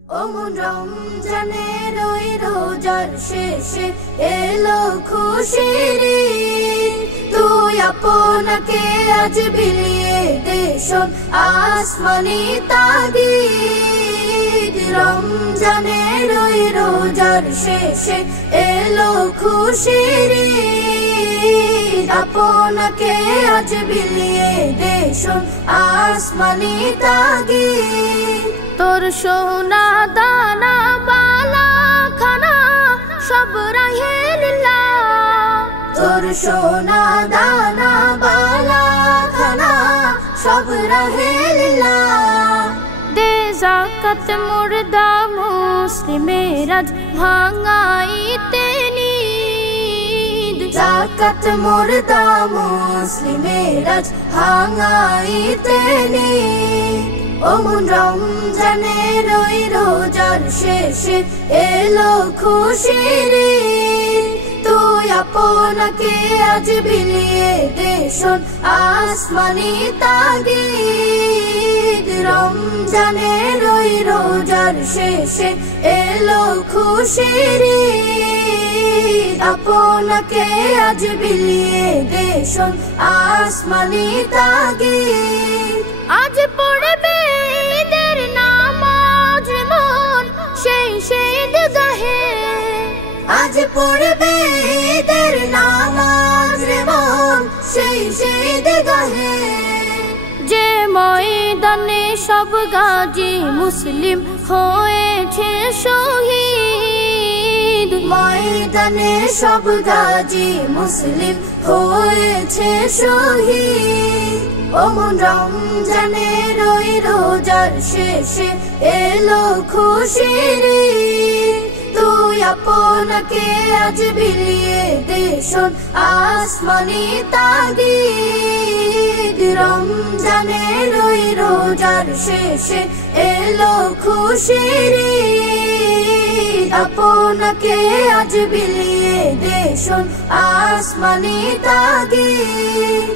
অমন রমজানের ওই রোজার শেষে এলো খুশির ঈদ। তুই আপনাকে আজ বিলিয়ে দে শোন আসমানি তাগিদ। রমজানের ওই রোজার শেষে এলো খুশির ঈদ। আপনাকে আজ বিলিয়ে দে শোন আসমানি তাগিদ। তোর সোনা দানা বালা খানা সব রাহে লিল্লাহ। তোর সোনা দানা বালা খানা সব রাহে লিল্লাহ। দে যাকাত মুর্দা মুসলিমের আজ ভাঙাইতে নিদ। যাকাত মুর্দা মুসলিমের আজ ভাঙাইতে নিদ। অমন রমজানের ওই রোজার শেষে এলো খুশির ঈদ। তুই আপনাকে আজ বিলিয়ে দে শোন আসমানি তাগিদ। রমজানের ওই রোজার শেষে এলো খুশির ঈদ। আপনাকে আজ বিলিয়ে দে শোন আসমানি তাগিদ। আজ পড়বে ঈদের নামাজ মন সেই ঈদগাহে। আজ পড়বে ঈদের নামাজ মন সেই ঈদগাহে। যে ময়দানে সব গাজী মুসলিম হয়েছে শহীদ। ময়দানে সব গাজী মুসলিম হয়েছে শহীদ। অমন রমজানের ওই রোজার শেষে এলো খুশির ঈদ। তুই আপনাকে আজ বিলিয়ে দে শোন আসমানি তাগিদ। রমজানের ওই রোজার শেষে এলো খুশির ঈদ। আপনাকে আজ বিলিয়ে দে শোন আসমানি তাগিদ।